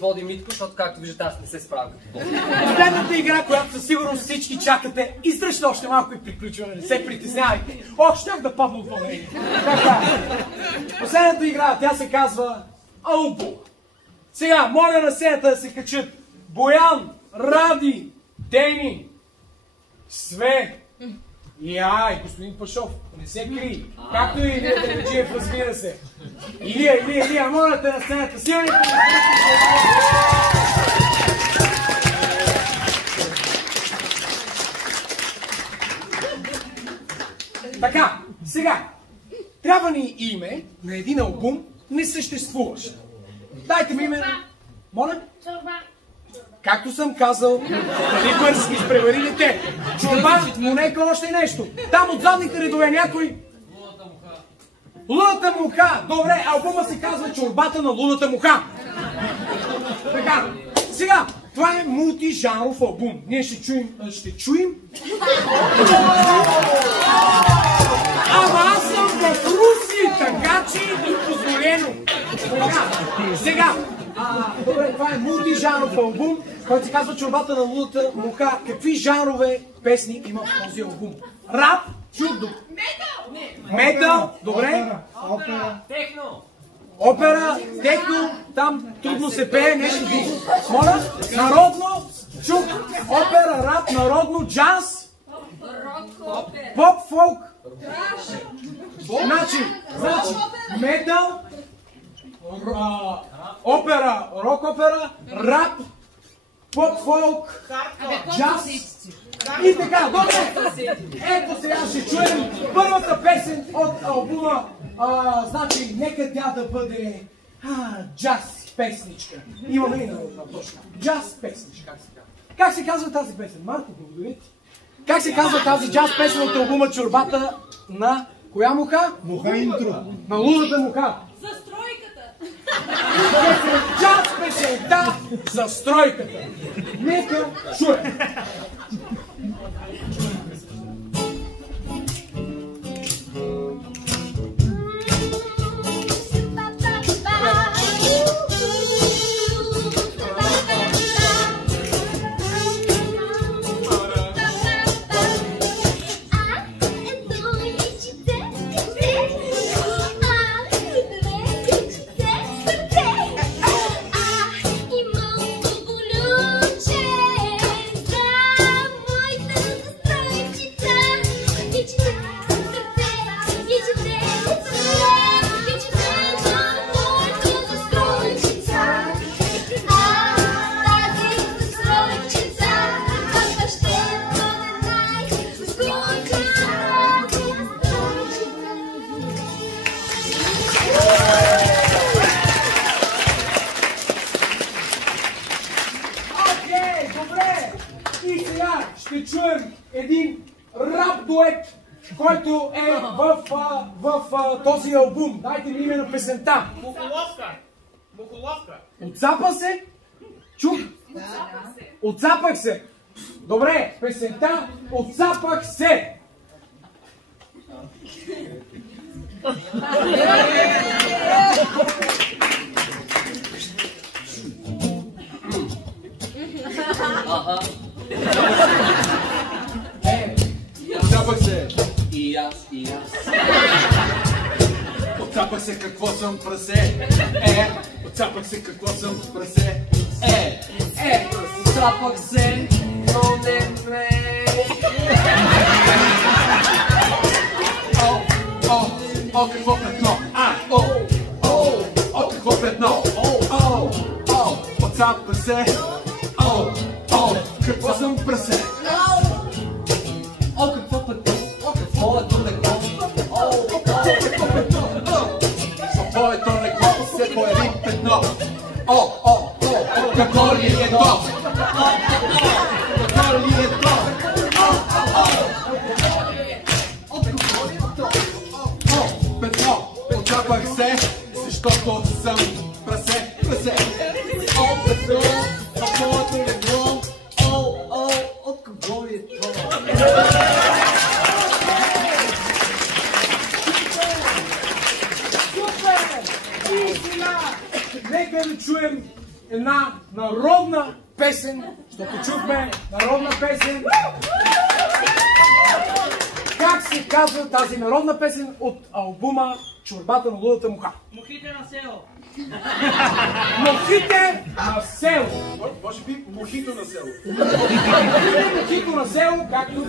води Митко, защото както виждате аз не се справя като бол. Последната игра, която със сигурност всички чакате, издръжте още малко и приключваме, не се притеснявайте. Ох, щях да падна от вълнение. Така, последната игра, тя се казва Аубо. Сега, моля на сцената да се качат Боян, Ради, Дени, Све и господин Пашов. Не се крий. Както и Илия Демеджиев, разбира се. Илия, моля те на сцената. Силни Така, сега, трябва ни име на един албум, несъществуващ. Дайте ми име. Моля? Както съм казал, нали бърз, изпреварили те. Чорба, но нека още нещо. Там от задните редове някой... Лудата муха. Добре, албума се казва Чорбата на лудата муха. Така, сега, това е мултижанров албум. Ние ще чуем... Ама аз съм в Руси, така че е позволено. Сега, добре, това е мултижанров албум, който се казва Чорбата на лудата муха. Какви жанрове песни има в този албум? Рап, чудо. Метал, добре. Опера, техно, там трудно се пее, нещо друго. Моля, народно, чук, опера, рап, народно, джаз, поп, фолк. Значи, метал, опера, рок опера, рап, поп, фолк, джаз и така, добре. Ето сега ще чуем първата песен от албума. Значи, нека тя да бъде джаз песничка. Имаме и на точка. Джаз песничка, как се казва. Как се казва тази песен? Марко, благодаря ти. Как се казва тази джаз песен от албума Чорбата на коя муха? Муха интро. На лудата муха. Застройката. Джаз песента за стройката. Нека чуем. Ще чуем един рап дует, който е в този албум. Дайте ми име на песента. Мухоловка. Отцапа се? Чух? Отцапах се. Добре, песента Отцапах се. Отцапах се. И аз. Отцапах се какво съм прасе. Отцапах се какво съм прасе. Отцапах се, но не ме. Какво петно? Какво петно? Отцапах се. Какво съм прасе. Какво петно? Моето леко. В моето леко се появи петно. Какво ли е то? Какво ли е то? Петно, отцапах се, защото съм прасе. Петно, в моето леко. Какво ли е то? Нека да чуем една народна песен, защото чухме народна песен. Как се казва тази народна песен от албума "Чорбата на лудата муха"? Мухите на село. Мухите на село. Може би мухито на село. Мухито на село, както...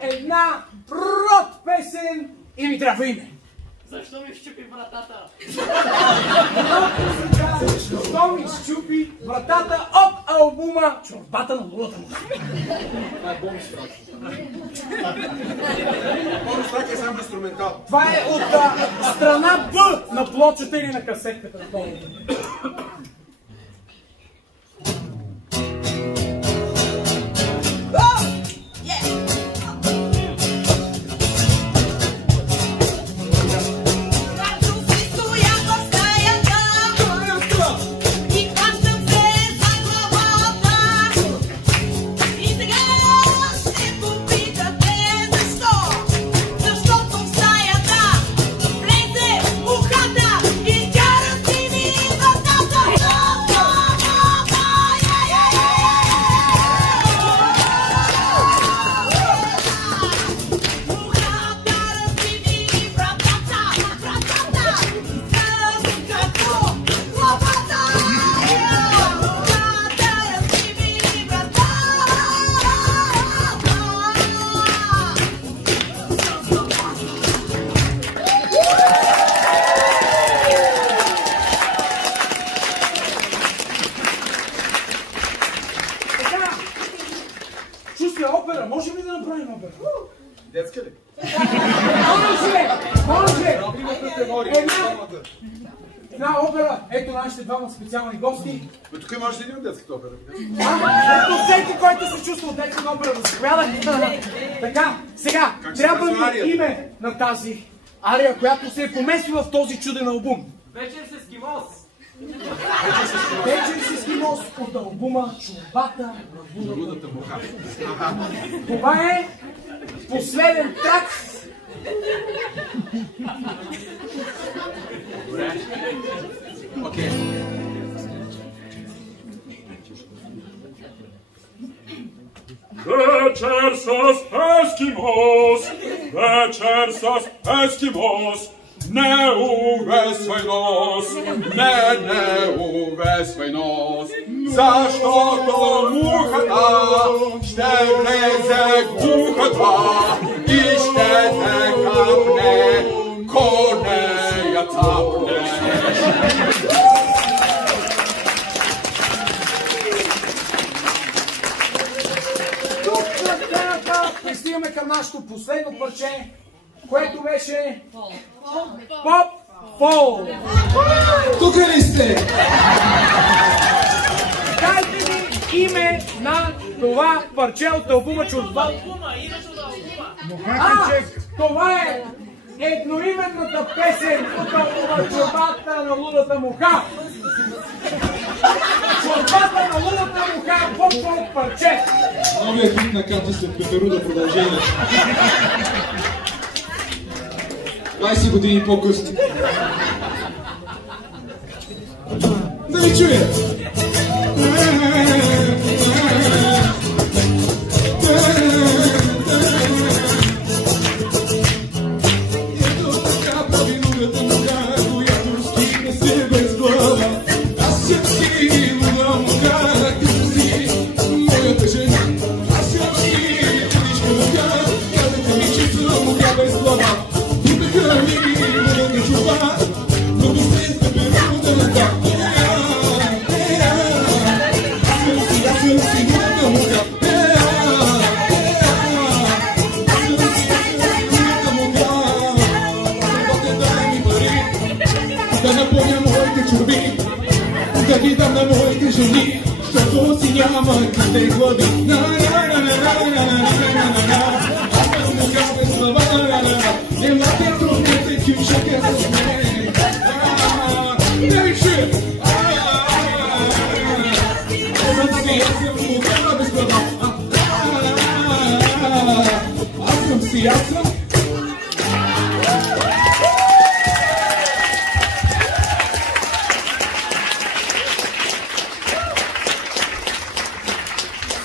Една род песен и ми трябва име. Защо ми щупи вратата? Защо ми щупи вратата от албума "Чорбата на лудата муха"? Това е бонус трак. Бонус трак е сам инструментал. Това е от страна Б на плочата или на касетката. Опера, можем ли да направим опера? Детска ли? Може! Една опера, ето нашите двама специални гости. Тук имаш ли един детската опера? Ето всеки, който се чувства от детската опера, да се заповяда. Така, сега, трябва ми име на тази ария, която се е поместила в този чуден албум. Вечер с ескимос. Вечер с ескимос от албума "Чорбата на лудата муха". Това е последен трак. Окей. Вечер с ескимос, вечер с ескимос, не увесвай нос, не увесвай нос, защото мухата ще влезе глухата и ще те капне, коне я цапне. Тук на сцената пристигаме към нашето последно парче, което беше Поп Фол. Тук ли сте? Дайте ми име на това парче от албума "Чорбата". Това е едноименната песен от албума "Чорбата на лудата муха". "Чорбата на лудата муха", Поп Фол парче. Новият хит на Кати след Пеперуда продължение. 20 години по-късно. Да ви чуя! Ето така прави лудата муха, която стигне се без глава. Аз съм си луда муха, зони, защото си няма къде глади. Аз съм така без глава, елате труднете, чучака с мен. Не чуя! Аз съм си, аз съм.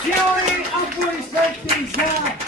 Силни аплодисменти за